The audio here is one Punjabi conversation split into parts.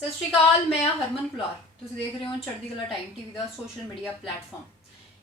सत श्री अकाल, मैं हरमन कुलार। तुसीं देख रहे हो चढ़दी कला टाइम टीवी का सोशल मीडिया प्लेटफॉर्म।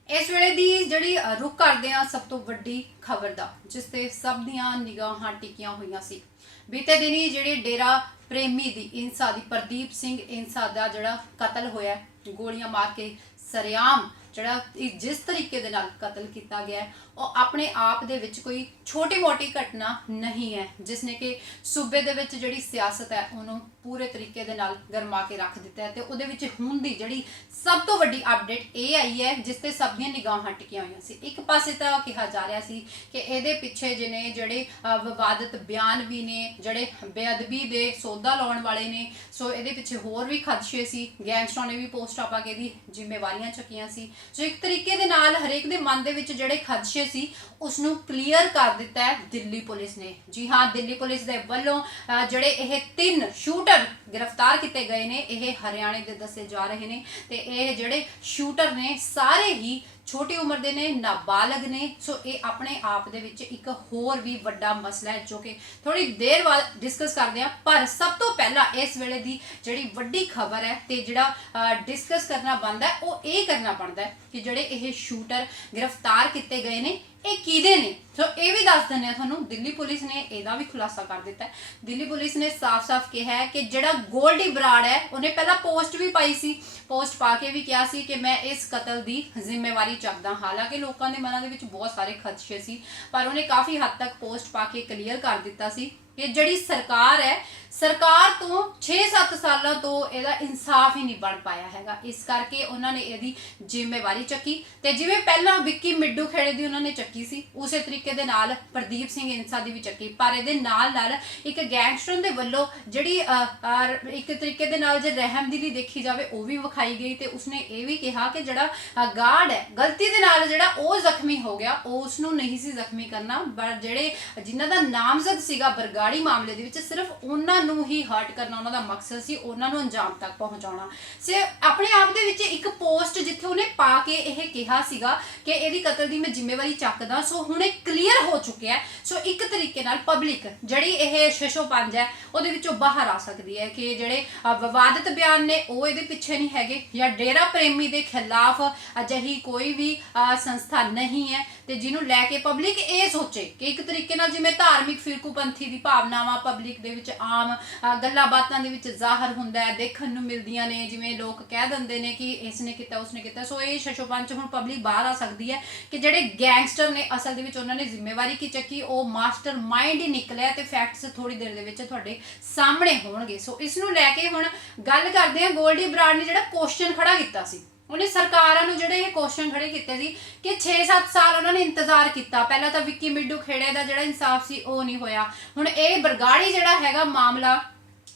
इस वेले दी जिहड़ी रुख करदे आ सब तो वड्डी खबर दा, जिस ते सब दियां निगाहां टिकियां होईयां सी। बीते दिनी जिहड़े डेरा प्रेमी दी इंसा दी प्रदीप सिंह इंसा दा जिहड़ा कतल होया, गोलियां मार के सरेआम जिहड़ा जिस तरीके दे नाल कतल किया गया है वह अपने आप दे विच कोई छोटी मोटी घटना नहीं है, जिसने कि सूबे दे विच जिहड़ी सियासत है उन्होंने पूरे तरीके दे नाल गरमा के रख दिता है। तो उहदे विच हुण दी जिहड़ी सब तो वड्डी अपडेट ये आई है जिस ते सब दियां निगाहां टिकियां होईयां सी। एक पासे तां कहा जा रहा सी कि इहदे पिछे जिहने जिहड़े विवादित बयान भी ने, जिहड़े बेअदबी दे सौदा लाउण वाले ने, सो इहदे पिछे होर भी खदशे सी। गैंगस्टरां ने भी पोस्टां पा के इहदी जिम्मेवारियां चुकियां सी। सो एक तरीके दे नाल हरेक दे मन दे विच जिहड़े खदशे सी उसनूं क्लीयर कर दिता है दिल्ली पुलिस ने। जी हाँ, दिल्ली पुलिस दे वल्लों जिहड़े ये 3 शूटर गिरफ्तार किए गए ने, यह हरियाणे दे दसे जा रहे हैं। तो ये जिहड़े शूटर ने सारे ही छोटी उम्र के ने, नाबालग ने। सो ये अपने आप दे विच एक होर भी वड्डा मसला है जो कि थोड़ी देर बाद डिस्कस करते हैं। पर सब तो पहला इस वेले दी जिहड़ी वड्डी खबर है तो जिहड़ा डिस्कस करना बनता है वो ये करना बनता है कि जिहड़े ये शूटर गिरफ्तार किए गए ने ये किहदे ने। सो ये भी दस दें तुहानूं, दिल्ली पुलिस ने यदा भी खुलासा कर दिता है। दिल्ली पुलिस ने साफ साफ कहा है कि जिहड़ा गोल्डी बराड़ है उन्हें पहला पोस्ट भी पाई सी, पोस्ट पा के भी कहा सी कि मैं इस कतल की जिम्मेवारी चकदा। हालांकि लोगों के मनां दे विच बहुत सारे खदशे सी, पर उन्हें काफ़ी हद तक पोस्ट पा के क्लीयर कर दिता सी कि जिहड़ी सरकार है, सरकार तो 6-7 सालों तो यदा इंसाफ ही नहीं बन पाया है। इस करके उन्होंने यदी जिम्मेवारी चकी। तो जिवें पहला विक्की मिड्डू खेड़े की उन्होंने चकी सी, उस तरीके दे नाल प्रदीप सिंह इंसा की भी चकी। पर ये नाल एक गैंगस्टर के वलों जिहड़ी एक तरीके दे नाल जे रहमदिली देखी जाए वह भी विखाई गई। तो उसने ये भी कहा कि जिहड़ा गार्ड है गलती दे नाल जिहड़ा वो जख्मी हो गया, उसनूं नहीं सी जख्मी करना, पर जिहड़े जिन्हां दा नामजद सीगा बरगाड़ी मामले दे विच सिर्फ उन्होंने ही हर्ट करना उन्होंने मकसद सी, उन्होंने अंजाम तक पहुँचाना से। अपने आप दे विच एक पोस्ट जिथे उन्हें पा के यह कहा सीगा कि यदि कतल की मैं जिम्मेवारी चकदा। सो हुण क्लीयर हो चुके हैं। सो एक तरीके नाल पब्लिक जिहड़ी यह 605 है उहदे विचों बाहर आ सकती है कि जिहड़े विवादित बयान ने वो इहदे पिछे नहीं हैगे, या डेरा प्रेमी के खिलाफ अजिही कोई भी संस्था नहीं है। तो जिन्हों लैके पब्लिक ये सोचे कि एक तरीके नाल जिवें धार्मिक फिरकूपंथी की भावनावां पब्लिक दे विच आम गल्लां बातां दे विच ज़ाहर हुंदा है, देखण नूं मिलदियां ने, जिवें लोग कह दिंदे ने कि इसने किया उसने किया। सो ये 605 हुण पब्लिक बाहर आ सकती है कि जिहड़े गैंगस्टर ने असल दे विच उन्होंने जिम्मेवारी की चकी, वो मास्टर माइंड ही निकलिया। तो फैक्ट्स थोड़ी देर दे विच तुहाडे सामने होणगे। सो इसनूं लैके हुण गल करदे हां गोल्डी बराड़ ने जिहड़ा क्वेश्चन खड़ा कीता सी, उन्हें सरकारां नूं जिहड़े ये क्वेश्चन खड़े कीते सी कि 6-7 साल उन्होंने इंतजार किया। पहला तो विक्की मिड्डू खेड़े का जिहड़ा इंसाफ सी वो नहीं होया। हुण ये बरगाड़ी जिहड़ा हैगा मामला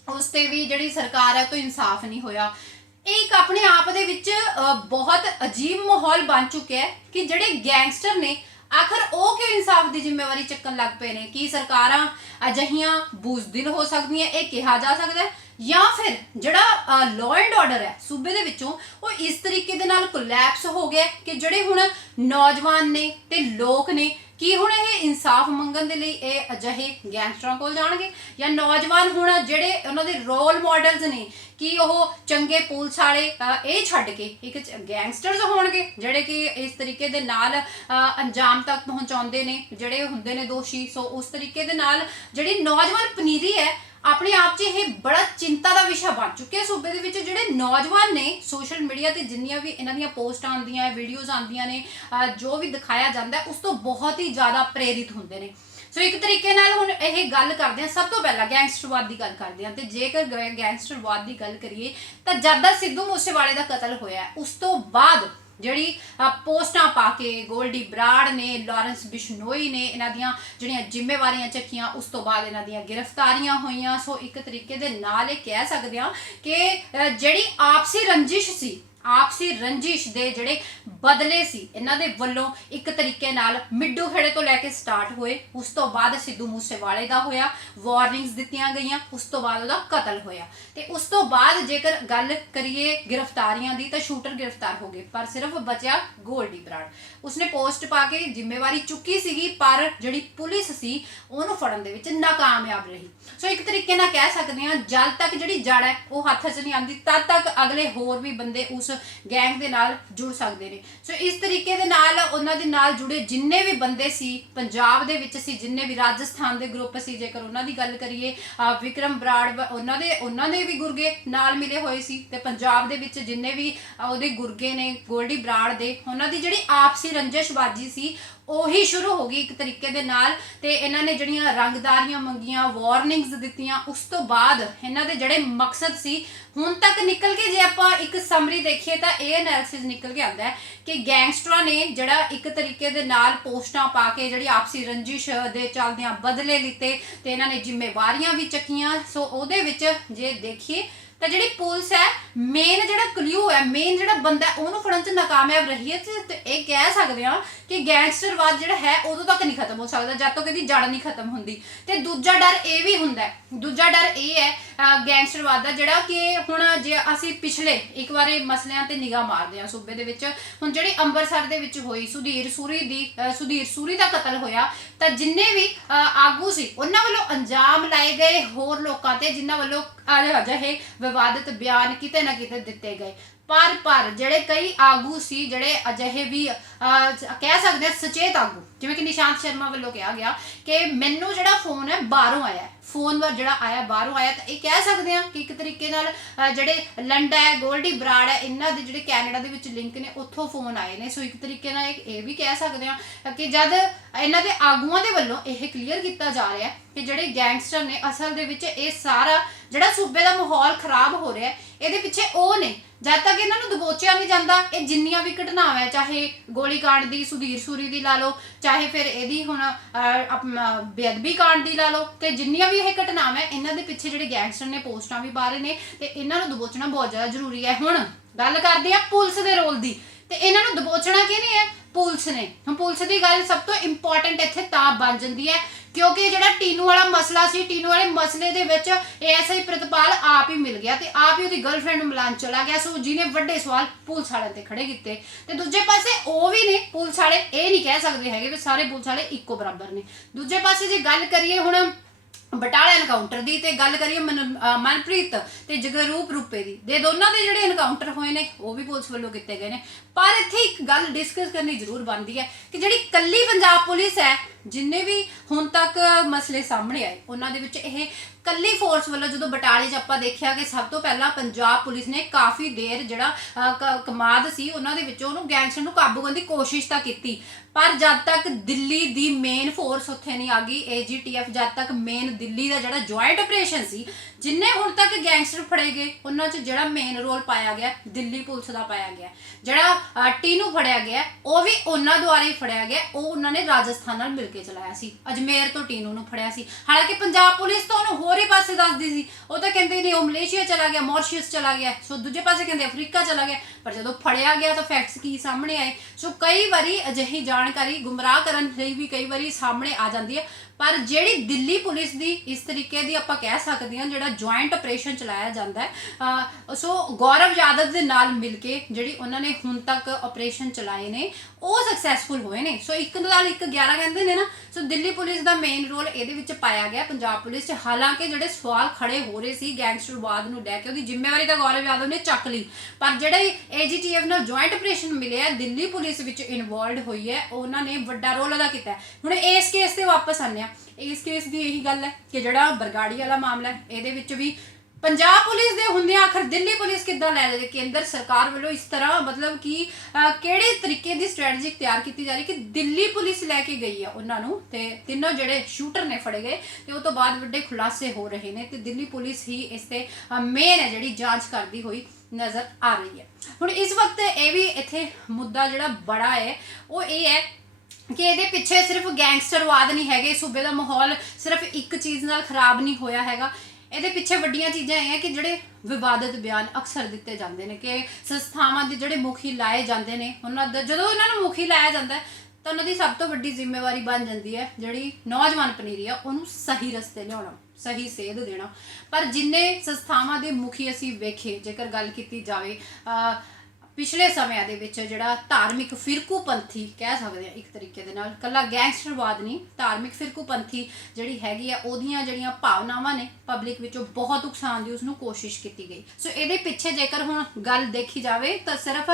उस ते भी जिहड़ी सरकार है तो इंसाफ नहीं होया। एक अपने आप दे विच बहुत अजीब माहौल बन चुका है कि जिहड़े गैंगस्टर ने आखिर वो क्यों इंसाफ की जिम्मेवारी चक्कन लग पे ने। कि सरकारां अजिहियां बूझदिल हो सकदियां, ये कहा जा सकता है, या फिर जिहड़ा लॉ एंड ऑर्डर है सूबे दे विचों वो इस तरीके दे नाल कोलैप्स हो गया कि जिहड़े हुण नौजवान ने ते लोग ने कि हुण ये इंसाफ मंगण दे लई ये अजिहे गैंगस्टरां कोल जाणगे, या नौजवान हुण जिहड़े उन्हां दे रोल मॉडल्स ने कि वह चंगे पुलिस वाले ये छड्ड के एक गैंगस्टर्स होणगे जिहड़े कि इस तरीके दे नाल अंजाम तक पहुँचाउंदे ने, जिहड़े हुंदे ने दोषी। सो उस तरीके दे नाल जिहड़ी नौजवान पनीरी है अपने आप च ये बड़ा चिंता का विषय बन चुके हैं सूबे दे विच। जिहड़े नौजवान ने सोशल मीडिया ते जिन्नियां भी इन्हां दीयां पोस्टां आंदियां वीडियोज़ आंदियां ने, जो भी दिखाया जाता है उस तो बहुत ही ज़्यादा प्रेरित होंदे ने। सो एक तरीके नाल हुण यह गल करते हैं, सब तो पहला गैंगस्टरवाद की गल करते हैं। तो जेकर गैंगस्टरवाद की गल करिए तो जद दा सिद्धू मूसेवाले का कतल होया उस तो बाद जिहड़ी पोस्टां पा के गोल्डी बराड़ ने, लॉरेंस बिश्नोई ने इन्हां दियां जिहड़ियां जिम्मेवारियां चकीआं, उस तो बाद इन्हां दियां गिरफ्तारियां होईयां। सो एक तरीके दे नाल कह सकदे हां कि जिहड़ी आपसी रंजिश सी ਆਪਸੀ ਰੰਜਿਸ਼ ਦੇ ਜਿਹੜੇ ਬਦਲੇ ਸੀ ਇਹਨਾਂ ਦੇ ਵੱਲੋਂ ਇੱਕ ਤਰੀਕੇ ਨਾਲ ਮਿੱਡੂ ਖੇੜੇ ਤੋਂ ਲੈ ਕੇ ਸਟਾਰਟ ਹੋਏ। ਉਸ ਤੋਂ ਬਾਅਦ ਸਿੱਧੂ ਮੂਸੇਵਾਲੇ ਦਾ ਹੋਇਆ, ਵਾਰਨਿੰਗਸ ਦਿੱਤੀਆਂ ਗਈਆਂ, ਉਸ ਤੋਂ ਬਾਅਦ ਉਹਦਾ ਕਤਲ ਹੋਇਆ ਤੇ ਉਸ ਤੋਂ ਬਾਅਦ ਜੇਕਰ ਗੱਲ ਕਰੀਏ ਗ੍ਰਿਫਤਾਰੀਆਂ ਦੀ ਤਾਂ ਸ਼ੂਟਰ ਗ੍ਰਿਫਤਾਰ ਹੋ ਗਏ, ਪਰ ਸਿਰਫ ਬਚਿਆ ਗੋਲਡੀ ਬਰਾੜ। ਉਸਨੇ ਪੋਸਟ ਪਾ ਕੇ ਜ਼ਿੰਮੇਵਾਰੀ ਚੁੱਕੀ ਸੀਗੀ, ਪਰ ਜਿਹੜੀ ਪੁਲਿਸ ਸੀ ਉਹਨੂੰ ਫੜਨ ਦੇ ਵਿੱਚ ਨਾਕਾਮਯਾਬ ਰਹੀ। ਸੋ ਇੱਕ ਤਰੀਕੇ ਨਾਲ ਕਹਿ ਸਕਦੇ ਹਾਂ ਜਦ ਤੱਕ ਜਿਹੜੀ ਜੜ ਹੈ ਉਹ ਹੱਥ 'ਚ ਨਹੀਂ ਆਉਂਦੀ ਤਦ ਤੱਕ ਅਗਲੇ ਹੋਰ ਵੀ ਬੰਦੇ ਉਸ ਗੈਂਗ ਦੇ ਨਾਲ ਜੁੜ ਸਕਦੇ ਨੇ। ਸੋ ਇਸ ਤਰੀਕੇ ਦੇ ਨਾਲ ਉਹਨਾਂ ਦੇ ਨਾਲ ਜੁੜੇ ਜਿੰਨੇ ਵੀ ਬੰਦੇ ਸੀ ਪੰਜਾਬ ਦੇ ਵਿੱਚ ਸੀ, ਜਿੰਨੇ ਵੀ ਰਾਜਸਥਾਨ ਦੇ ਗਰੁੱਪ ਸੀ, ਜੇਕਰ ਉਹਨਾਂ ਦੀ ਗੱਲ ਕਰੀਏ ਵਿਕਰਮ ਬਰਾੜ ਉਹਨਾਂ ਦੇ ਵੀ ਗੁਰਗੇ ਨਾਲ ਮਿਲੇ ਹੋਏ ਸੀ ਤੇ ਪੰਜਾਬ ਦੇ ਵਿੱਚ ਜਿੰਨੇ ਵੀ ਉਹਦੇ ਗੁਰਗੇ ਨੇ ਗੋਲਡੀ ਬਰਾੜ ਦੇ, ਉਹਨਾਂ ਦੀ ਜਿਹੜੀ ਆਪਸੀ ਰੰਜਿਸ਼ਬਾਜੀ ਸੀ ਉਹੀ ਸ਼ੁਰੂ ਹੋ ਗਈ ਇੱਕ ਤਰੀਕੇ ਦੇ ਨਾਲ ਤੇ ਇਹਨਾਂ ਨੇ ਜਿਹੜੀਆਂ ਰੰਗਦਾਰੀਆਂ ਮੰਗੀਆਂ, ਵਾਰਨਿੰਗਸ ਦਿੱਤੀਆਂ। ਉਸ ਤੋਂ ਬਾਅਦ ਇਹਨਾਂ ਦੇ ਜਿਹੜੇ ਮਕਸਦ ਸੀ ਹੁਣ ਤੱਕ ਨਿਕਲ ਕੇ ਜੇ ਆਪਾਂ ਇੱਕ ਸਮਰੀ ਦੇਖੀਏ ਤਾਂ ਇਹ ਐਨਾਲਿਸਿਸ ਨਿਕਲ ਕੇ ਆਉਂਦਾ ਹੈ ਕਿ ਗੈਂਗਸਟਰਾਂ ਨੇ ਜਿਹੜਾ ਇੱਕ ਤਰੀਕੇ ਦੇ ਨਾਲ ਪੋਸਟਾਂ ਪਾ ਕੇ ਜਿਹੜੀ ਆਪਸੀ ਰੰਜਿਸ਼ ਦੇ ਚੱਲਦਿਆਂ ਬਦਲੇ ਲਿੱਤੇ ਤੇ ਇਹਨਾਂ ਨੇ ਜ਼ਿੰਮੇਵਾਰੀਆਂ ਵੀ ਚੱਕੀਆਂ। ਸੋ ਉਹਦੇ ਵਿੱਚ ਜੇ ਦੇਖੀਏ ਤਾਂ ਜਿਹੜੀ ਪੁਲਿਸ ਹੈ ਮੇਨ ਜਿਹੜਾ ਕਲੂ ਹੈ, ਮੇਨ ਜਿਹੜਾ ਬੰਦਾ ਉਹਨੂੰ ਫੜਨ 'ਚ ਨਾਕਾਮਯਾਬ ਰਹੀ ਹੈ ਤੇ ਇਹ ਕਹਿ ਸਕਦੇ ਹਾਂ ਕਿ ਗੈਂਗਸਟਰਵਾਦ ਜਿਹੜਾ ਹੈ ਉਦੋਂ ਤੱਕ ਨਹੀਂ ਖਤਮ ਹੋ ਸਕਦਾ ਜਦ ਤੱਕ ਇਹਦੀ ਜੜ ਨਹੀਂ ਖਤਮ ਹੁੰਦੀ। ਤੇ ਦੂਜਾ ਡਰ ਇਹ ਵੀ ਹੁੰਦਾ ਹੈ, ਦੂਜਾ ਡਰ ਇਹ ਹੈ ਗੈਂਗਸਟਰਵਾਦ ਦਾ ਜਿਹੜਾ ਕਿ ਹੁਣ ਜੇ ਅਸੀਂ ਪਿਛਲੇ ਇੱਕ ਵਾਰੀ ਮਸਲਿਆਂ ਤੇ ਨਿਗਾਹ ਮਾਰਦੇ ਹਾਂ ਸੂਬੇ ਦੇ ਵਿੱਚ, ਹੁਣ ਜਿਹੜੀ ਅੰਮ੍ਰਿਤਸਰ ਦੇ ਵਿੱਚ ਹੋਈ ਸੁਧੀਰ ਸੂਰੀ ਦਾ ਕਤਲ ਹੋਇਆ ਤਾਂ ਜਿੰਨੇ ਵੀ ਆਗੂ ਸੀ ਉਹਨਾਂ ਵੱਲੋਂ ਅੰਜਾਮ ਲਾਏ ਗਏ ਹੋਰ ਲੋਕਾਂ ਤੇ ਜਿਨ੍ਹਾਂ ਵੱਲੋਂ ਅਜਿਹੇ ਵਿਵਾਦਿਤ ਬਿਆਨ ਕਿਤੇ ਨਾ ਕਿਤੇ ਦਿੱਤੇ ਗਏ। ਪਰ ਜਿਹੜੇ ਕਈ ਆਗੂ ਸੀ ਜਿਹੜੇ ਅਜਿਹੇ ਵੀ ਕਹਿ ਸਕਦੇ ਹਾਂ ਸਚੇਤ ਆਗੂ, ਜਿਵੇਂ ਕਿ ਨਿਸ਼ਾਂਤ ਸ਼ਰਮਾ ਵੱਲੋਂ ਕਿਹਾ ਗਿਆ ਕਿ ਮੈਨੂੰ ਜਿਹੜਾ ਫੋਨ ਹੈ ਬਾਹਰੋਂ ਆਇਆ, ਫੋਨ ਜਿਹੜਾ ਆਇਆ ਬਾਹਰੋਂ ਆਇਆ, ਤਾਂ ਇਹ ਕਹਿ ਸਕਦੇ ਹਾਂ ਕਿ ਇੱਕ ਤਰੀਕੇ ਨਾਲ ਜਿਹੜੇ ਲੰਡਾ ਹੈ, ਗੋਲਡੀ ਬਰਾੜ ਹੈ, ਇਹਨਾਂ ਦੇ ਜਿਹੜੇ ਕੈਨੇਡਾ ਦੇ ਵਿੱਚ ਲਿੰਕ ਨੇ ਉੱਥੋਂ ਫੋਨ ਆਏ ਨੇ। ਸੋ ਇੱਕ ਤਰੀਕੇ ਨਾਲ ਇਹ ਵੀ ਕਹਿ ਸਕਦੇ ਹਾਂ ਕਿ ਜਦ ਇਹਨਾਂ ਦੇ ਆਗੂਆਂ ਦੇ ਵੱਲੋਂ ਇਹ ਕਲੀਅਰ ਕੀਤਾ ਜਾ ਰਿਹਾ ਕਿ ਜਿਹੜੇ ਗੈਂਗਸਟਰ ਨੇ ਅਸਲ ਦੇ ਵਿੱਚ ਇਹ ਸਾਰਾ ਜਿਹੜਾ ਸੂਬੇ ਦਾ ਮਾਹੌਲ ਖਰਾਬ ਹੋ ਰਿਹਾ ਇਹਦੇ ਪਿੱਛੇ ਉਹ ਨੇ। ਜਦ ਤੱਕ ਇਹਨਾਂ ਨੂੰ ਦਬੋਚਿਆ ਨਹੀਂ ਜਾਂਦਾ ਇਹ ਜਿੰਨੀਆਂ ਵੀ ਘਟਨਾਵਾਂ ਚਾਹੇ ਗੋਲੀकांड ਦੀ ਸੁਧੀਰ ਸੂਰੀ ਦੀ ਲਾ ਲਓ, ਚਾਹੇ ਫਿਰ ਇਹਦੀ ਹੁਣ ਬੇਅਦਬੀ ਕਾਂਡ ਦੀ ਲਾ ਲਓ, ਤੇ ਜਿੰਨੀਆਂ ਵੀ ਇਹ ਘਟਨਾਵਾਂ ਇਹਨਾਂ ਦੇ ਪਿੱਛੇ ਜਿਹੜੇ ਗੈਂਗਸਟਰ ਨੇ ਪੋਸਟਾਂ ਵੀ ਪਾ ਰਹੇ ਨੇ ਤੇ ਇਹਨਾਂ ਨੂੰ ਦਬੋਚਣਾ ਬਹੁਤ ਜ਼ਿਆਦਾ ਜ਼ਰੂਰੀ ਹੈ। ਹੁਣ ਗੱਲ ਕਰਦੇ ਆ ਪੁਲਿਸ ਦੇ ਰੋਲ ਦੀ, ਤੇ ਇਹਨਾਂ ਨੂੰ ਦਬੋਚਣਾ ਕਿਹਨੇ ਹੈ? ਪੁਲਿਸ ਨੇ। ਹੁਣ ਪੁਲਿਸ ਦੀ ਗੱਲ ਸਭ ਤੋਂ ਇੰਪੋਰਟੈਂਟ ਇੱਥੇ ਤਾਂ ਬਣ ਜਾਂਦੀ ਹੈ ਕਿਉਂਕਿ ਜਿਹੜਾ ਟੀਨੂ ਵਾਲਾ ਮਸਲਾ ਸੀ, ਟੀਨੂ ਵਾਲੇ ਮਸਲੇ ਦੇ ਵਿੱਚ ਐਸਆਈ ਪ੍ਰਿਤਪਾਲ ਆਪ ਹੀ ਮਿਲ ਗਿਆ ਤੇ ਆਪ ਹੀ ਉਹਦੀ ਗਰਲਫ੍ਰੈਂਡ ਨੂੰ ਮਿਲਾਨ ਚਲਾ ਗਿਆ। ਸੋ ਜਿਹਨੇ ਵੱਡੇ ਸਵਾਲ ਪੁਲਿਸ ਵਾਲਿਆਂ ਤੇ ਖੜੇ ਕੀਤੇ ਤੇ ਦੂਜੇ ਪਾਸੇ ਉਹ ਵੀ ਨੇ ਪੁਲਿਸ ਵਾਲੇ, ਇਹ ਨਹੀਂ ਕਹਿ ਸਕਦੇ ਹੈਗੇ ਵੀ ਸਾਰੇ ਪੁਲਿਸ ਵਾਲੇ ਇੱਕੋ ਬਰਾਬਰ ਨੇ। ਦੂਜੇ ਪਾਸੇ ਜੇ ਗੱਲ ਕਰੀਏ ਹੁਣ ਬਟਾਲਾ ਐਨਕਾਊਂਟਰ ਦੀ ਤੇ ਗੱਲ ਕਰੀਏ ਮਨਪ੍ਰੀਤ ਤੇ ਜਗਰੂਪ ਰੂਪੇ ਦੀ, ਦੇ ਦੋਨਾਂ ਦੇ ਜਿਹੜੇ ਐਨਕਾਊਂਟਰ ਹੋਏ ਨੇ ਉਹ ਵੀ ਪੁਲਿਸ ਵੱਲੋਂ ਕੀਤੇ ਗਏ ਨੇ। ਪਰ ਇੱਥੇ ਇੱਕ ਗੱਲ ਡਿਸਕਸ ਕਰਨੀ ਜ਼ਰੂਰ ਬਣਦੀ ਹੈ ਕਿ ਜਿਹੜੀ ਕੱਲੀ ਪੰਜਾਬ ਪੁਲਿਸ ਹੈ, ਜਿੰਨੇ ਵੀ ਹੁਣ ਤੱਕ ਮਸਲੇ ਸਾਹਮਣੇ ਆਏ ਉਹਨਾਂ ਦੇ ਵਿੱਚ ਇਹ ਕੱਲੀ ਫੋਰਸ ਵੱਲੋਂ ਜਦੋਂ ਬਟਾਲੇ 'ਚ ਆਪਾਂ ਦੇਖਿਆ ਕਿ ਸਭ ਤੋਂ ਪਹਿਲਾਂ ਪੰਜਾਬ ਪੁਲਿਸ ਨੇ ਕਾਫੀ ਦੇਰ ਜਿਹੜਾ ਕਮਾਦ ਸੀ ਉਹਨਾਂ ਦੇ ਵਿੱਚੋਂ ਉਹਨੂੰ ਗੈਂਗਸਟਰ ਨੂੰ ਕਾਬੂ ਕਰਨ ਦੀ ਕੋਸ਼ਿਸ਼ ਤਾਂ ਕੀਤੀ, ਪਰ ਜਦ ਤੱਕ ਦਿੱਲੀ ਦੀ ਮੇਨ ਫੋਰਸ ਉੱਥੇ ਨਹੀਂ ਆ ਗਈ, ਏਜੀਟੀਐਫ ਜਦ ਤੱਕ ਮੇਨ ਦਿੱਲੀ ਦਾ ਜਿਹੜਾ ਜੁਆਇੰਟ ਆਪਰੇਸ਼ਨ ਸੀ, ਜਿੰਨੇ ਹੁਣ ਤੱਕ ਗੈਂਗਸਟਰ ਫੜੇ ਗਏ ਉਹਨਾਂ 'ਚ ਜਿਹੜਾ ਮੇਨ ਰੋਲ ਪਾਇਆ ਗਿਆ ਦਿੱਲੀ ਪੁਲਿਸ ਦਾ ਪਾਇਆ ਗਿਆ। ਜਿਹੜਾ ਟੀਨੂ ਫੜਿਆ ਗਿਆ ਉਹ ਵੀ ਉਹਨਾਂ ਦੁਆਰਾ ਹੀ ਫੜਿਆ ਗਿਆ, ਉਹ ਉਹਨਾਂ ਨੇ ਰਾਜਸਥਾਨ ਨਾਲ ਮਿਲ ਕੇ ਚਲਾਇਆ ਸੀ, ਅਜਮੇਰ ਤੋਂ ਟੀਨੂ ਨੂੰ ਫੜਿਆ ਸੀ। ਹਾਲਾਂਕਿ ਪੰਜਾਬ ਪੁਲਿਸ ਤਾਂ ਉਹਨੂੰ ਹੋਰ ਹੀ ਪਾਸੇ ਦੱਸਦੀ ਸੀ, ਉਹ ਤਾਂ ਕਹਿੰਦੇ ਨੇ ਉਹ ਮਲੇਸ਼ੀਆ ਚਲਾ ਗਿਆ, ਮੌਰੀਸ਼ੀਅਸ ਚਲਾ ਗਿਆ, ਸੋ ਦੂਜੇ ਪਾਸੇ ਕਹਿੰਦੇ ਅਫਰੀਕਾ ਚਲਾ ਗਿਆ, ਪਰ ਜਦੋਂ ਫੜਿਆ ਗਿਆ ਤਾਂ ਫੈਕਟਸ ਕੀ ਸਾਹਮਣੇ ਆਏ। ਸੋ ਕਈ ਵਾਰੀ ਅਜਿਹੀ ਜਾਣਕਾਰੀ ਗੁੰਮਰਾਹ ਕਰਨ ਲਈ ਵੀ ਕਈ ਵਾਰੀ ਸਾਹਮਣੇ ਆ ਜਾਂਦੀ ਹੈ। ਪਰ ਜਿਹੜੀ ਦਿੱਲੀ ਪੁਲਿਸ ਦੀ ਇਸ ਤਰੀਕੇ ਦੀ ਆਪਾਂ ਕਹਿ ਸਕਦੇ ਹਾਂ ਜਿਹੜਾ ਜੁਆਇੰਟ ਆਪਰੇਸ਼ਨ ਚਲਾਇਆ ਜਾਂਦਾ ਹੈ, ਸੋ ਗੌਰਵ ਯਾਦਵ ਦੇ ਨਾਲ ਮਿਲ ਕੇ ਜਿਹੜੀ ਉਹਨਾਂ ਨੇ ਹੁਣ ਤੱਕ ਆਪਰੇਸ਼ਨ ਚਲਾਏ ਨੇ ਉਹ ਸਕਸੈਸਫੁਲ ਹੋਏ ਨੇ। ਸੋ ਇੱਕ ਨਾਲ ਇੱਕ 11 ਕਹਿੰਦੇ ਨੇ ਨਾ, ਸੋ ਦਿੱਲੀ ਪੁਲਿਸ ਦਾ ਮੇਨ ਰੋਲ ਇਹਦੇ ਵਿੱਚ ਪਾਇਆ ਗਿਆ ਪੰਜਾਬ ਪੁਲਿਸ 'ਚ। ਹਾਲਾਂਕਿ ਜਿਹੜੇ ਸਵਾਲ ਖੜੇ ਹੋ ਰਹੇ ਸੀ ਗੈਂਗਸਟਰਵਾਦ ਨੂੰ ਲੈ ਕੇ ਉਹਦੀ ਜ਼ਿੰਮੇਵਾਰੀ ਤਾਂ ਗੌਰਵ ਯਾਦਵ ਨੇ ਚੱਕ ਲਈ, ਪਰ ਜਿਹੜੇ ਏਜੀਟੀਐਫ ਨਾਲ ਜੁਆਇੰਟ ਆਪਰੇਸ਼ਨ ਮਿਲਿਆ ਦਿੱਲੀ ਪੁਲਿਸ ਵਿੱਚ ਇਨਵੋਲਵਡ ਹੋਈ ਹੈ ਉਹਨਾਂ ਨੇ ਵੱਡਾ ਰੋਲ ਅਦਾ ਕੀਤਾ। ਹੁਣ ਇਸ ਕੇਸ ਤੇ ਵਾਪਸ ਆਉਂਦੇ ਹਾਂ, ਇਸ ਕੇਸ ਦੀ ਇਹੀ ਗੱਲ ਹੈ ਕਿ ਜਿਹੜਾ ਬਰਗਾੜੀ ਵਾਲਾ ਮਾਮਲਾ ਹੈ ਇਹਦੇ ਵਿੱਚ ਵੀ ਪੰਜਾਬ ਪੁਲਿਸ ਦੇ ਹੁੰਦਿਆਂ ਆਖਰ ਦਿੱਲੀ ਪੁਲਿਸ ਕਿੱਦਾਂ ਲੈ ਜਾਵੇ, ਕੇਂਦਰ ਸਰਕਾਰ ਵੱਲੋਂ ਇਸ ਤਰ੍ਹਾਂ ਮਤਲਬ ਕਿ ਕਿਹੜੇ ਤਰੀਕੇ ਦੀ ਸਟ੍ਰੈਟਜੀ ਤਿਆਰ ਕੀਤੀ ਜਾ ਰਹੀ ਕਿ ਦਿੱਲੀ ਪੁਲਿਸ ਲੈ ਕੇ ਗਈ ਆ ਉਹਨਾਂ ਨੂੰ, ਤੇ ਤਿੰਨੋਂ ਜਿਹੜੇ ਸ਼ੂਟਰ ਨੇ ਫੜੇ ਗਏ ਤੇ ਉਹ ਤੋਂ ਬਾਅਦ ਵੱਡੇ ਖੁਲਾਸੇ ਹੋ ਰਹੇ ਨੇ ਤੇ ਦਿੱਲੀ ਪੁਲਿਸ ਹੀ ਇਸ ਤੇ ਮੇਨ ਹੈ ਜਿਹੜੀ ਜਾਂਚ ਕਰਦੀ ਹੋਈ ਨਜ਼ਰ ਆ ਰਹੀ ਹੈ। ਹੁਣ ਇਸ ਵਕਤ ਇਹ ਵੀ ਇੱਥੇ ਮੁੱਦਾ ਜਿਹੜਾ ਬੜਾ ਹੈ ਉਹ ਇਹ ਹੈ ਕਿ ਇਹਦੇ ਪਿੱਛੇ ਸਿਰਫ ਗੈਂਗਸਟਰਵਾਦ ਨਹੀਂ ਹੈਗੇ, ਸੂਬੇ ਦਾ ਮਾਹੌਲ ਸਿਰਫ ਇੱਕ ਚੀਜ਼ ਨਾਲ ਖਰਾਬ ਨਹੀਂ ਹੋਇਆ ਹੈਗਾ, ਇਹਦੇ ਪਿੱਛੇ ਵੱਡੀਆਂ ਚੀਜ਼ਾਂ ਇਹ ਹੈ ਕਿ ਜਿਹੜੇ ਵਿਵਾਦਤ ਬਿਆਨ ਅਕਸਰ ਦਿੱਤੇ ਜਾਂਦੇ ਨੇ ਕਿ ਸੰਸਥਾਵਾਂ ਦੇ ਜਿਹੜੇ ਮੁਖੀ ਲਾਏ ਜਾਂਦੇ ਨੇ ਉਹਨਾਂ ਦਾ ਜਦੋਂ ਉਹਨਾਂ ਨੂੰ ਮੁਖੀ ਲਾਇਆ ਜਾਂਦਾ ਹੈ ਤਾਂ ਉਹਨਾਂ ਦੀ ਸਭ ਤੋਂ ਵੱਡੀ ਜ਼ਿੰਮੇਵਾਰੀ ਬਣ ਜਾਂਦੀ ਹੈ ਜਿਹੜੀ ਨੌਜਵਾਨ ਪਨੀਰੀ ਆ ਉਹਨੂੰ ਸਹੀ ਰਸਤੇ ਲਿਆਉਣਾ, ਸਹੀ ਸੇਧ ਦੇਣਾ। ਪਰ ਜਿੰਨੇ ਸੰਸਥਾਵਾਂ ਦੇ ਮੁਖੀ ਅਸੀਂ ਵੇਖੇ, ਜੇਕਰ ਗੱਲ ਕੀਤੀ ਜਾਵੇ ਪਿਛਲੇ ਸਮਿਆਂ ਦੇ ਵਿੱਚ ਜਿਹੜਾ ਧਾਰਮਿਕ ਫਿਰਕੂਪੰਥੀ ਕਹਿ ਸਕਦੇ ਆ ਇੱਕ ਤਰੀਕੇ ਦੇ ਨਾਲ, ਕੱਲਾ ਗੈਂਗਸਟਰਵਾਦ ਨਹੀਂ, ਧਾਰਮਿਕ ਫਿਰਕੂਪੰਥੀ ਜਿਹੜੀ ਹੈਗੀ ਆ ਉਹਦੀਆਂ ਜਿਹੜੀਆਂ ਭਾਵਨਾਵਾਂ ਨੇ ਪਬਲਿਕ ਵਿੱਚੋਂ ਬਹੁਤ ਉਕਸਾਉਣ ਦੀ ਉਸਨੂੰ ਕੋਸ਼ਿਸ਼ ਕੀਤੀ ਗਈ। ਸੋ ਇਹਦੇ ਪਿੱਛੇ ਜੇਕਰ ਹੁਣ ਗੱਲ ਦੇਖੀ ਜਾਵੇ ਤਾਂ ਸਿਰਫ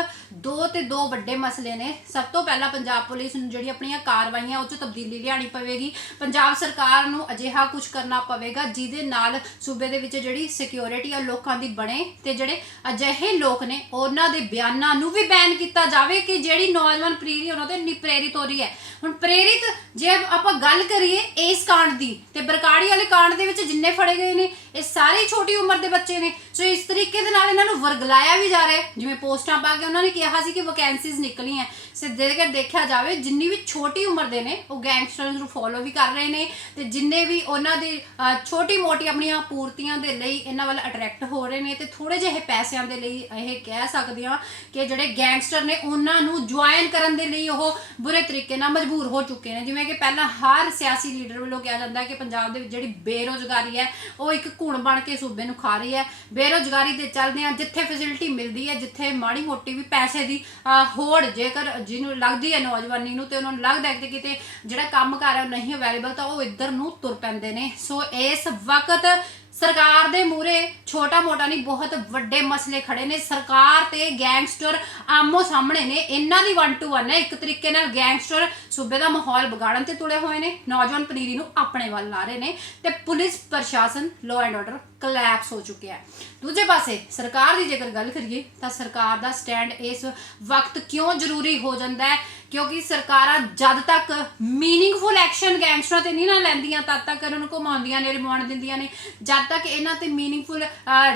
ਦੋ ਵੱਡੇ ਮਸਲੇ ਨੇ। ਸਭ ਤੋਂ ਪਹਿਲਾਂ ਪੰਜਾਬ ਪੁਲਿਸ ਨੂੰ ਜਿਹੜੀ ਆਪਣੀਆਂ ਕਾਰਵਾਈਆਂ ਉਹ 'ਚ ਤਬਦੀਲੀ ਲਿਆਉਣੀ ਪਵੇਗੀ। ਪੰਜਾਬ ਸਰਕਾਰ ਨੂੰ ਅਜਿਹਾ ਕੁਝ ਕਰਨਾ ਪਵੇਗਾ ਜਿਹਦੇ ਨਾਲ ਸੂਬੇ ਦੇ ਵਿੱਚ ਜਿਹੜੀ ਸਿਕਿਉਰਿਟੀ ਆ ਲੋਕਾਂ ਦੀ ਬਣੇ ਤੇ ਜਿਹੜੇ ਅਜਿਹੇ ਲੋਕ ਨੇ ਉਹਨਾਂ ਦੇ ਬਿਆਨਾਂ ਨੂੰ ਵੀ ਬੈਨ ਕੀਤਾ ਜਾਵੇ ਕਿ ਜਿਹੜੀ ਨੌਜਵਾਨ ਪਨੀਰੀ ਉਹਨਾਂ ਤੇ ਪ੍ਰੇਰਿਤ ਹੋ ਰਹੀ ਹੈ। ਹੁਣ ਪ੍ਰੇਰਿਤ ਜੇ ਆਪਾਂ ਗੱਲ ਕਰੀਏ ਇਸ ਕਾਂਡ ਦੀ ਤੇ ਬਰਕਾੜੀ ਵਾਲੇ ਕਾਂਡ ਦੇ ਵਿੱਚ ਜਿੰਨੇ ਫੜੇ ਗਏ ਨੇ ਇਹ ਸਾਰੇ ਛੋਟੀ ਉਮਰ ਦੇ ਬੱਚੇ ਨੇ। ਸੋ ਇਸ ਤਰੀਕੇ ਦੇ ਨਾਲ ਇਹਨਾਂ ਨੂੰ ਵਰਗਲਾਇਆ ਵੀ ਜਾ ਰਿਹਾ, ਜਿਵੇਂ ਪੋਸਟਾਂ ਪਾ ਕੇ ਉਹਨਾਂ ਨੇ ਕਿਹਾ ਸੀ ਕਿ ਵੈਕੈਂਸੀਜ਼ ਨਿਕਲੀਆਂ। ਸਿੱਧੇ ਜੇਕਰ ਦੇਖਿਆ ਜਾਵੇ ਜਿੰਨੀ ਵੀ ਛੋਟੀ ਉਮਰ ਦੇ ਨੇ ਉਹ ਗੈਂਗਸਟਰਸ ਨੂੰ ਫੋਲੋ ਵੀ ਕਰ ਰਹੇ ਨੇ ਤੇ ਜਿੰਨੇ ਵੀ ਉਹਨਾਂ ਦੀ ਛੋਟੀ ਮੋਟੀ ਆਪਣੀਆਂ ਪੂਰਤੀਆਂ ਦੇ ਲਈ ਇਹਨਾਂ ਵੱਲ ਅਟਰੈਕਟ ਹੋ ਰਹੇ ਨੇ ਤੇ ਥੋੜੇ ਜਿਹੇ ਪੈਸਿਆਂ ਦੇ ਲਈ ਇਹ ਕਹਿ ਸਕਦੇ ਹਾਂ ਕਿ ਜਿਹੜੇ ਗੈਂਗਸਟਰ ਨੇ ਉਹਨਾਂ ਨੂੰ ਜੁਆਇਨ ਕਰਨ ਦੇ ਲਈ ਉਹ ਬੁਰੇ ਤਰੀਕੇ ਨਾਲ ਮਜਬੂਰ ਹੋ ਚੁੱਕੇ ਨੇ। ਜਿਵੇਂ ਕਿ ਪਹਿਲਾਂ ਹਰ ਸਿਆਸੀ ਲੀਡਰ ਵੱਲੋਂ ਕਿਹਾ ਜਾਂਦਾ ਹੈ ਕਿ ਪੰਜਾਬ ਦੇ ਵਿੱਚ ਜਿਹੜੀ ਬੇਰੁਜ਼ਗਾਰੀ ਹੈ ਉਹ ਇੱਕ ਘੁਣ ਬਣ ਕੇ ਸੂਬੇ ਨੂੰ ਖਾ ਰਹੀ ਹੈ। ਬੇਰੁਜ਼ਗਾਰੀ ਦੇ ਚੱਲਦਿਆਂ ਜਿੱਥੇ ਫੈਸਿਲਿਟੀ ਮਿਲਦੀ ਹੈ, ਜਿੱਥੇ ਮਾੜੀ ਮੋਟੀ ਵੀ ਪੈਸੇ ਦੀ ਹੋੜ ਜੇਕਰ ਜਿਹਨੂੰ ਲੱਗਦੀ ਹੈ ਨੌਜਵਾਨੀ ਨੂੰ ਤੇ ਉਹਨਾਂ ਨੂੰ ਲੱਗਦਾ ਹੈ ਕਿ ਕਿਤੇ ਜਿਹੜਾ ਕੰਮ ਕਰ ਰਿਹਾ ਉਹ ਨਹੀਂ ਅਵੇਲੇਬਲ ਤਾਂ ਉਹ ਇੱਧਰ ਨੂੰ ਤੁਰ ਪੈਂਦੇ ਨੇ। ਸੋ ਇਸ ਵਕਤ ਸਰਕਾਰ ਦੇ ਮੂਹਰੇ ਛੋਟਾ ਮੋਟਾ ਨਹੀਂ ਬਹੁਤ ਵੱਡੇ ਮਸਲੇ ਖੜੇ ਨੇ। ਸਰਕਾਰ ਤੇ ਗੈਂਗਸਟਰ ਆਮੋ ਸਾਹਮਣੇ ਨੇ, ਇਹਨਾਂ ਦੀ 1 to 1 ਹੈ। ਇੱਕ ਤਰੀਕੇ ਨਾਲ ਗੈਂਗਸਟਰ ਸੂਬੇ ਦਾ ਮਾਹੌਲ ਵਿਗਾੜਨ ਤੇ ਤੁਲੇ ਹੋਏ ਨੇ, ਨੌਜਵਾਨ ਪਨੀਰੀ ਨੂੰ ਆਪਣੇ ਵੱਲ ਲਾ ਰਹੇ ਨੇ ਤੇ ਪੁਲਿਸ ਪ੍ਰਸ਼ਾਸਨ ਲਾਅ ਐਂਡ ਆਰਡਰ ਕੋਲੈਪਸ ਹੋ ਚੁੱਕਿਆ ਹੈ। ਦੂਜੇ ਪਾਸੇ ਸਰਕਾਰ ਦੀ ਜੇਕਰ ਗੱਲ ਕਰੀਏ ਤਾਂ ਸਰਕਾਰ ਦਾ ਸਟੈਂਡ ਇਸ ਵਕਤ ਕਿਉਂ ਜ਼ਰੂਰੀ ਹੋ ਜਾਂਦਾ ਹੈ ਕਿਉਂਕਿ ਸਰਕਾਰਾਂ ਜਦ ਤੱਕ ਮੀਨਿੰਗਫੁਲ ਐਕਸ਼ਨ ਗੈਂਗਸਟਰਾਂ ਤੇ ਨਹੀਂ ਨਾ ਲੈਂਦੀਆਂ ਤਦ ਤੱਕ ਇਹਨਾਂ ਨੂੰ ਘੁਮਾਉਂਦੀਆਂ ਨੇ, ਰਿਮਾਂਡ ਦਿੰਦੀਆਂ ਨੇ। ਜਦ ਤੱਕ ਇਹਨਾਂ ਤੇ ਮੀਨਿੰਗਫੁਲ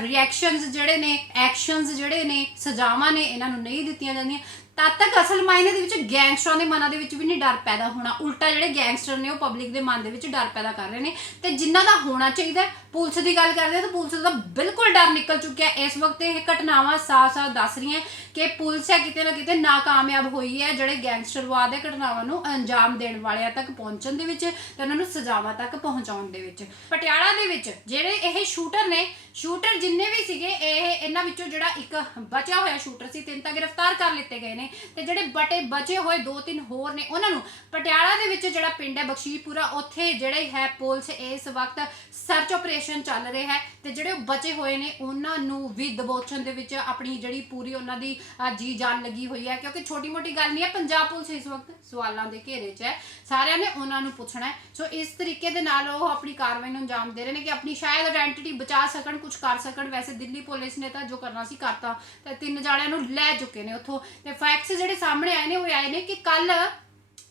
ਰਿਐਕਸ਼ਨਸ ਜਿਹੜੇ ਨੇ, ਐਕਸ਼ਨਸ ਜਿਹੜੇ ਨੇ, ਸਜ਼ਾਵਾਂ ਨੇ ਇਹਨਾਂ ਨੂੰ ਨਹੀਂ ਦਿੱਤੀਆਂ ਜਾਂਦੀਆਂ ਤਦ ਤੱਕ ਅਸਲ ਮਾਇਨੇ ਦੇ ਵਿੱਚ ਗੈਂਗਸਟਰਾਂ ਦੇ ਮਨਾਂ ਦੇ ਵਿੱਚ ਵੀ ਨਹੀਂ ਡਰ ਪੈਦਾ ਹੋਣਾ। ਉਲਟਾ ਜਿਹੜੇ ਗੈਂਗਸਟਰ ਨੇ ਉਹ ਪਬਲਿਕ ਦੇ ਮਨ ਦੇ ਵਿੱਚ ਡਰ ਪੈਦਾ ਕਰ ਰਹੇ ਨੇ ਤੇ ਜਿਨ੍ਹਾਂ ਦਾ ਹੋਣਾ ਚਾਹੀਦਾ। ਪੁਲਿਸ ਦੀ ਗੱਲ ਕਰਦੇ ਹਾਂ ਤਾਂ ਪੁਲਿਸ ਦਾ ਬਿਲਕੁਲ ਡਰ ਨਿਕਲ ਚੁੱਕਿਆ। ਇਸ ਵਕਤ ਇਹ ਘਟਨਾਵਾਂ ਸਾਫ਼-ਸਾਫ਼ ਦੱਸ ਰਹੀਆਂ ਕਿ ਪੁਲਿਸ ਹੈ ਕਿਤੇ ਨਾ ਕਿਤੇ ਨਾਕਾਮਯਾਬ ਹੋਈ ਹੈ ਜਿਹੜੇ ਗੈਂਗਸਟਰਵਾਦ ਦੇ ਘਟਨਾਵਾਂ ਨੂੰ ਅੰਜਾਮ ਦੇਣ ਵਾਲਿਆਂ ਤੱਕ ਪਹੁੰਚਣ ਦੇ ਵਿੱਚ ਤੇ ਉਹਨਾਂ ਨੂੰ ਸਜ਼ਾਵਾਂ ਤੱਕ ਪਹੁੰਚਾਉਣ ਦੇ ਵਿੱਚ। ਪਟਿਆਲਾ ਦੇ ਵਿੱਚ ਜਿਹੜੇ ਇਹ ਸ਼ੂਟਰ ਨੇ, ਸ਼ੂਟਰ ਜਿੰਨੇ ਵੀ ਸੀਗੇ ਇਹਨਾਂ ਵਿੱਚੋਂ ਜਿਹੜਾ ਇੱਕ ਬਚਿਆ ਹੋਇਆ ਸ਼ੂਟਰ ਸੀ, 3 ਤਾਂ ਗ੍ਰਿਫਤਾਰ ਕਰ ਲਿੱਤੇ ਗਏ ਨੇ ਤੇ ਜਿਹੜੇ ਬਚੇ ਹੋਏ 2-3 ਹੋਰ ਨੇ ਉਹਨਾਂ ਨੂੰ ਪਟਿਆਲਾ ਦੇ ਵਿੱਚ ਜਿਹੜਾ ਪਿੰਡ ਹੈ ਬਖਸ਼ੀਪੁਰਾ ਉੱਥੇ ਜਿਹੜੇ ਹੈ ਪੁਲਿਸ ਇਸ ਵਕਤ ਸਰਚ ਆਪਰੇਸ਼ਨ ਚੱਲ ਰਿਹਾ ਹੈ ਤੇ ਜਿਹੜੇ ਬਚੇ ਹੋਏ ਨੇ ਉਹਨਾਂ ਨੂੰ ਵੀ ਦਬੋਚਣ ਦੇ ਵਿੱਚ ਆਪਣੀ ਜਿਹੜੀ ਪੂਰੀ ਉਹਨਾਂ ਦੀ ਜੀ ਜਾਨ ਲੱਗੀ ਹੋਈ ਹੈ ਕਿਉਂਕਿ ਛੋਟੀ ਮੋਟੀ ਗੱਲ ਨਹੀਂ ਹੈ। ਪੰਜਾਬ ਪੁਲਿਸ ਇਸ ਵਕਤ ਸਵਾਲਾਂ ਦੇ ਘੇਰੇ 'ਚ ਹੈ, ਸਾਰਿਆਂ ਨੇ ਉਹਨਾਂ ਨੂੰ ਪੁੱਛਣਾ ਹੈ। ਸੋ ਇਸ ਤਰੀਕੇ ਦੇ ਨਾਲ ਉਹ ਆਪਣੀ ਕਾਰਵਾਈ ਨੂੰ ਅੰਜਾਮ ਦੇ ਰਹੇ ਨੇ ਕਿ ਆਪਣੀ ਸ਼ਾਇਦ ਆਇਡੈਂਟੀਟੀ ਬਚਾ ਸਕਣ, ਕੁਝ ਕਰ ਸਕਣ। ਵੈਸੇ ਦਿੱਲੀ ਪੁਲਿਸ ਨੇ ਤਾਂ ਜੋ ਕਰਨਾ ਸੀ ਕਰਤਾ ਤੇ 3 ਜਾਣਿਆਂ ਨੂੰ ਲੈ ਚੁੱਕੇ ਨੇ ਉੱਥੋਂ। ਤੇ ਫੈਕਟਸ ਜਿਹੜੇ ਸਾਹਮਣੇ ਆਏ ਨੇ ਉਹ ਆਏ ਨੇ ਕਿ ਕੱਲ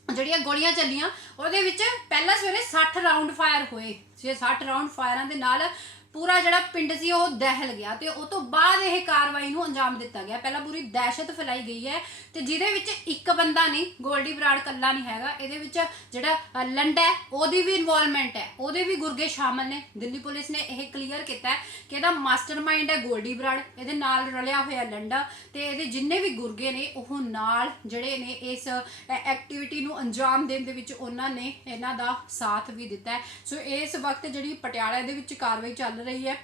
ਜਿਹੜੀਆਂ ਗੋਲੀਆਂ ਚੱਲੀਆਂ ਉਹਦੇ ਵਿੱਚ ਪਹਿਲਾਂ ਸਵੇਰੇ 60 ਰਾਊਂਡ ਫਾਇਰ ਹੋਏ। 60 ਰਾਊਂਡ ਫਾਇਰਾਂ ਦੇ ਨਾਲ ਪੂਰਾ ਜਿਹੜਾ ਪਿੰਡ ਸੀ ਉਹ ਦਹਿਲ ਗਿਆ ਤੇ ਉਹ ਤੋਂ ਬਾਅਦ ਇਹ ਕਾਰਵਾਈ ਨੂੰ ਅੰਜਾਮ ਦਿੱਤਾ ਗਿਆ। ਪਹਿਲਾਂ ਪੂਰੀ ਦਹਿਸ਼ਤ ਫੈਲਾਈ ਗਈ ਹੈ ਤੇ ਜਿਹਦੇ ਵਿੱਚ ਇੱਕ ਬੰਦਾ ਨਹੀਂ, ਗੋਲਡੀ ਬਰਾੜ ਕੱਲਾ ਨਹੀਂ ਹੈਗਾ, ਇਹਦੇ ਵਿੱਚ ਜਿਹੜਾ ਲੰਡਾ ਹੈ ਉਹਦੀ ਵੀ ਇਨਵੋਲਵਮੈਂਟ ਹੈ, ਉਹਦੇ ਵੀ ਗੁਰਗੇ ਸ਼ਾਮਲ ਨੇ। ਦਿੱਲੀ ਪੁਲਿਸ ਨੇ ਇਹ ਕਲੀਅਰ ਕੀਤਾ ਕਿ ਇਹਦਾ ਮਾਸਟਰਮਾਈਂਡ ਹੈ ਗੋਲਡੀ ਬਰਾੜ, ਇਹਦੇ ਨਾਲ ਰਲਿਆ ਹੋਇਆ ਲੰਡਾ ਤੇ ਇਹਦੇ ਜਿੰਨੇ ਵੀ ਗੁਰਗੇ ਨੇ ਉਹ ਨਾਲ ਜਿਹੜੇ ਨੇ ਇਸ ਐਕਟੀਵਿਟੀ ਨੂੰ ਅੰਜਾਮ ਦੇਣ ਦੇ ਵਿੱਚ ਉਹਨਾਂ ਨੇ ਇਹਨਾਂ ਦਾ ਸਾਥ ਵੀ ਦਿੱਤਾ ਹੈ। ਸੋ ਇਸ ਵਕਤ ਜਿਹੜੀ ਪਟਿਆਲਾ ਦੇ ਵਿੱਚ ਕਾਰਵਾਈ ਚੱਲ ਰਹੀ ਹੈ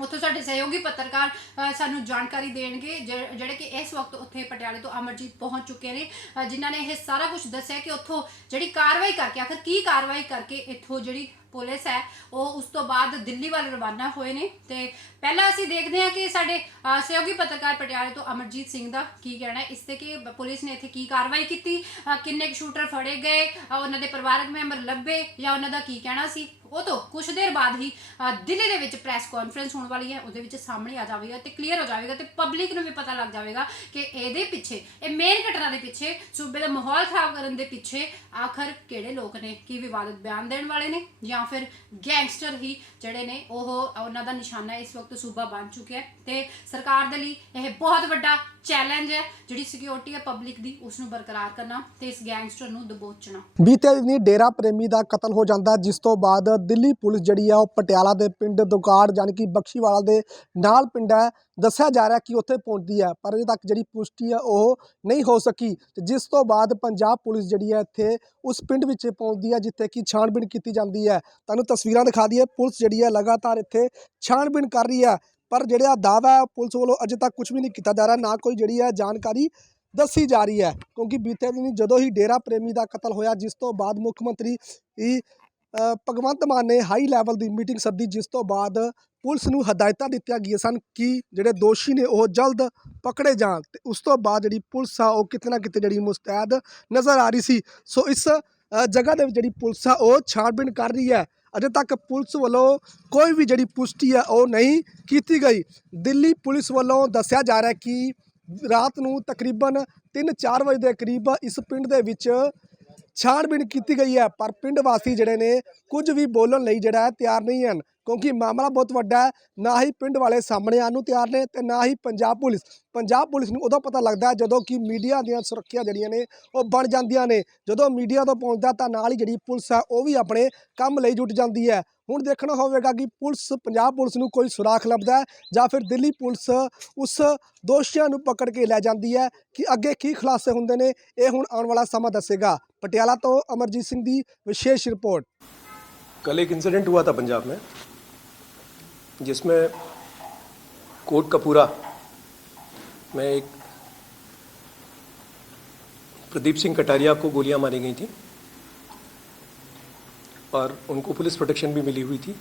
ਉੱਥੋਂ ਸਾਡੇ ਸਹਿਯੋਗੀ ਪੱਤਰਕਾਰ ਸਾਨੂੰ ਜਾਣਕਾਰੀ ਦੇਣਗੇ ਜਿਹੜੇ ਕਿ ਇਸ ਵਕਤ ਉੱਥੇ ਪਟਿਆਲੇ ਤੋਂ ਅਮਰਜੀਤ ਪਹੁੰਚ ਚੁੱਕੇ ਨੇ ਜਿਨ੍ਹਾਂ ਨੇ ਇਹ ਸਾਰਾ ਕੁਝ ਦੱਸਿਆ ਕਿ ਉੱਥੋਂ ਜਿਹੜੀ ਕਾਰਵਾਈ ਕਰਕੇ ਆਖਰ ਕੀ ਕਾਰਵਾਈ ਕਰਕੇ ਇੱਥੋਂ ਜਿਹੜੀ ਪੁਲਿਸ ਹੈ ਉਹ ਉਸ ਤੋਂ ਬਾਅਦ ਦਿੱਲੀ ਵੱਲ ਰਵਾਨਾ ਹੋਏ ਨੇ। ਤੇ ਪਹਿਲਾਂ ਅਸੀਂ ਦੇਖਦੇ ਹਾਂ ਕਿ ਸਾਡੇ ਸਹਿਯੋਗੀ ਪੱਤਰਕਾਰ ਪਟਿਆਲੇ ਤੋਂ ਅਮਰਜੀਤ ਸਿੰਘ ਦਾ ਕੀ ਕਹਿਣਾ ਇਸ ਤੇ ਕਿ ਪੁਲਿਸ ਨੇ ਇੱਥੇ ਕੀ ਕਾਰਵਾਈ ਕੀਤੀ, ਕਿੰਨੇ ਕੁ ਸ਼ੂਟਰ ਫੜੇ ਗਏ, ਉਹਨਾਂ ਦੇ ਪਰਿਵਾਰਕ ਮੈਂਬਰ ਲੱਭੇ ਜਾਂ ਉਹਨਾਂ ਦਾ ਕੀ ਕਹਿਣਾ ਸੀ। ਉਹ ਤੋਂ ਕੁਝ ਦੇਰ ਬਾਅਦ ਹੀ ਦਿੱਲੀ ਦੇ ਵਿੱਚ ਪ੍ਰੈਸ ਕਾਨਫਰੰਸ ਹੋਣ ਵਾਲੀ ਹੈ, ਉਹਦੇ ਵਿੱਚ ਸਾਹਮਣੇ ਆ ਜਾਵੇਗਾ ਤੇ ਕਲੀਅਰ ਹੋ ਜਾਵੇਗਾ ਤੇ ਪਬਲਿਕ ਨੂੰ ਵੀ ਪਤਾ ਲੱਗ ਜਾਵੇਗਾ ਕਿ ਇਹਦੇ ਪਿੱਛੇ, ਇਹ ਮੇਨ ਘਟਨਾ ਦੇ ਪਿੱਛੇ, ਸੂਬੇ ਦਾ ਮਾਹੌਲ ਖਰਾਬ ਕਰਨ ਦੇ ਪਿੱਛੇ ਆਖਰ ਕਿਹੜੇ ਲੋਕ ਨੇ, ਕੀ ਵਿਵਾਦਤ ਬਿਆਨ ਦੇਣ ਵਾਲੇ ਨੇ ਜਾਂ ਫਿਰ ਗੈਂਗਸਟਰ ਹੀ ਜਿਹੜੇ ਨੇ ਉਹ ਉਹਨਾਂ ਦਾ ਨਿਸ਼ਾਨਾ ਇਸ ਵਕਤ ਸੂਬਾ ਬਣ ਚੁੱਕਿਆ ਹੈ। ਤੇ ਸਰਕਾਰ ਦੇ ਲਈ ਇਹ ਬਹੁਤ ਵੱਡਾ ਚੈਲੰਜ ਹੈ ਜਿਹੜੀ ਸਿਕਿਉਰਿਟੀ ਹੈ ਪਬਲਿਕ ਦੀ ਉਸ ਨੂੰ ਬਰਕਰਾਰ ਕਰਨਾ ਤੇ ਇਸ ਗੈਂਗਸਟਰ ਨੂੰ ਦਬੋਚਣਾ। ਬੀਤੇ ਦਿਨੀ ਡੇਰਾ ਪ੍ਰੇਮੀ ਦਾ ਕਤਲ ਹੋ ਜਾਂਦਾ ਜਿਸ ਤੋਂ ਬਾਅਦ दिल्ली पुलिस जिहड़ी है वो पटियाला के पिंड दुगाड़ यानी कि बख्शीवाला के नाल पिंड है दस्सिया जा रहा कि उत्थे पहुंचती है, पर अजे तक जिहड़ी पुष्टि है वो नहीं हो सकी। जिस तो बाद पंजाब पुलिस जिहड़ी है इत्थे उस पिंड विच पहुंचती है जिथे कि छाणबीन की जाती है। तुहानूं तस्वीरां दिखा दईए, पुलिस जिहड़ी है लगातार इत्थे छाणबीन कर रही है, पर जिहड़ा दावा है पुलिस वालों अजे तक कुछ भी नहीं किया जा रहा, ना कोई जिहड़ी है जानकारी दसी जा रही है। क्योंकि बीते दिन जदों ही डेरा प्रेमी का कतल होया, जिस तो बाद मुख्यमंत्री भगवंत मान ने हाई लैवल की मीटिंग सद्दी, जिस तो बाद पुलिस नूं हदायतां दित्तियां गईयां सन कि जिहड़े दोषी ने वो जल्द पकड़े जाण। ते उस तो बाद जिहड़ी पुलिस आ वो किते ना किते जिहड़ी मुस्तैद नज़र आ रही सी। सो इस जगह दे विच जिहड़ी पुलिस आ वो छाणबीन कर रही है। अजे तक पुलिस वालों कोई भी जिहड़ी पुष्टि है वो नहीं की गई। दिल्ली पुलिस वालों दस्सिया जा रहा है कि रात नूं तकरीबन 3-4 बजे के करीब इस पिंड दे विच छाणबीन की गई है, पर पिंड वासी जिहड़े ने कुछ भी बोलण लई जिहड़ा है तैयार नहीं हैं, क्योंकि मामला बहुत वड्डा है। ना ही पिंड वाले सामने आउण नूं तैयार ने ते ना ही पंजाब पुलिस नूं उदों पता लगदा है जदों कि मीडिया दीयां सुरੱਖਿਆ जिहड़ियां ने वो बण जांदियां ने। जदों मीडिया तो पहुंचदा तां नाल ही जिहड़ी पुलिस है वो भी अपने काम लई जुट जांदी है। हुण देखना होवेगा कि पंजाब पुलिस नूं कोई सुराख लभदा है जां फिर दिल्ली पुलिस उस दोषियां नूं पकड़ के लै जांदी है कि अगे की खुलासे हुंदे ने, ये हुण आउण वाला समा दसेगा। पटियाला तो अमरजीत सिंह की विशेष रिपोर्ट। कल एक इंसिडेंट हुआ था पंजाब में, जिसमें कोटकपूरा में एक प्रदीप सिंह कटारिया को गोलियां मारी गई थी और उनको पुलिस प्रोटेक्शन भी मिली हुई थी,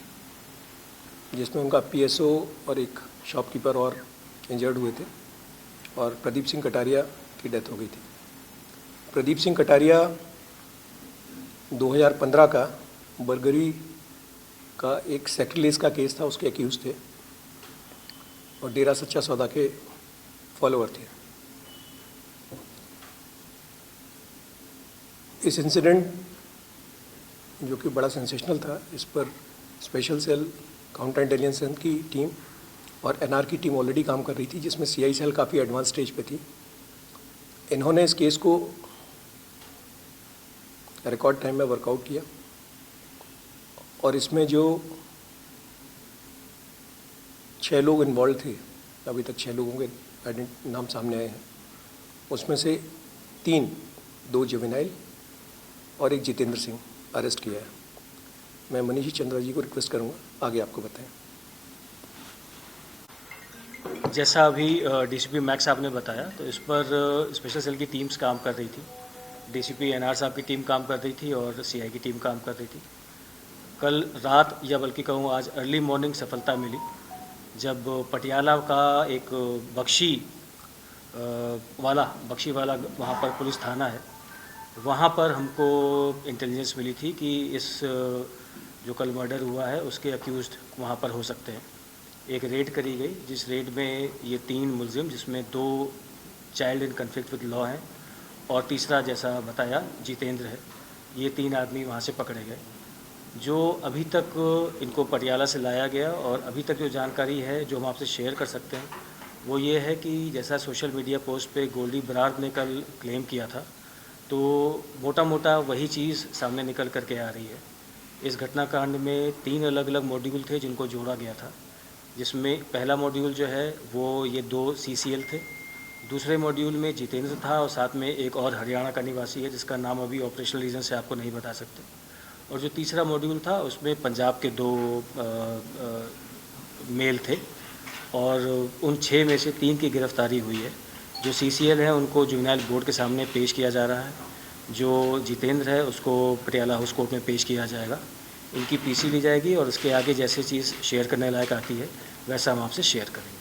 जिसमें उनका पीएसओ और एक शॉपकीपर और इंजर्ड हुए थे और प्रदीप सिंह कटारिया की डेथ हो गई थी। प्रदीप सिंह कटारिया 2015 का बरगरी का एक सेक्रेटरीज का केस था, उसके एक्यूज थे और डेरा सच्चा सौदा के फॉलोअर थे। इस इंसिडेंट जो कि बड़ा सेंसेशनल था, इस पर स्पेशल सेल, काउंटर इंटेलिजेंस की टीम और एनआर की टीम ऑलरेडी काम कर रही थी, जिसमें सीआई सेल काफ़ी एडवांस स्टेज पे थी। इन्होंने इस केस को रिकॉर्ड टाइम में वर्कआउट किया और इसमें जो 6 लोग इन्वॉल्व थे, अभी तक 6 लोगों के नाम सामने आए हैं, उसमें से 2 जुवेनाइल और 1 जितेंद्र सिंह अरेस्ट किया है। मैं मनीषी चंद्रा जी को रिक्वेस्ट करूंगा आगे आपको बताएं। जैसा अभी डीसीपी मैक्स साहब ने बताया, तो इस पर स्पेशल सेल की टीम्स काम कर रही थी। डीसीपी एनआर साहब की टीम काम कर रही थी और सीआई की टीम काम कर रही थी। कल रात या बल्कि कहूँ आज अर्ली मॉर्निंग सफलता मिली, जब पटियाला का एक बख्शीवाला वहाँ पर पुलिस थाना है, वहाँ पर हमको इंटेलिजेंस मिली थी कि इस जो कल मर्डर हुआ है उसके अक्यूज़्ड वहाँ पर हो सकते हैं। एक रेड करी गई, जिस रेड में ये 3 मुलजिम, जिसमें 2 child in conflict with law हैं और तीसरा जैसा बताया जितेंद्र है, ये 3 आदमी वहाँ से पकड़े गए। जो अभी तक इनको पटियाला से लाया गया और अभी तक जो जानकारी है जो हम आपसे शेयर कर सकते हैं वो ये है कि जैसा सोशल मीडिया पोस्ट पे गोल्डी बराड़ ने कल क्लेम किया था, तो मोटा मोटा वही चीज़ सामने निकल कर के आ रही है। इस घटनाकांड में 3 अलग अलग मॉड्यूल थे जिनको जोड़ा गया था, जिसमें पहला मॉड्यूल जो है वो ये 2 CCL थे, दूसरे मॉड्यूल में जितेंद्र था और साथ में एक और हरियाणा का निवासी है जिसका नाम अभी ऑपरेशनल रीज़न से आपको नहीं बता सकते, और जो तीसरा मॉड्यूल था उसमें पंजाब के 2 मेल थे और उन 6 में से 3 की गिरफ्तारी हुई है। जो CCL हैं उनको जुवेनाइल बोर्ड के सामने पेश किया जा रहा है, जो जितेंद्र है उसको पटियाला हाउस कोर्ट में पेश किया जाएगा। इनकी PC ली जाएगी और उसके आगे जैसे चीज़ शेयर करने लायक आती है वैसा हम आपसे शेयर करेंगे।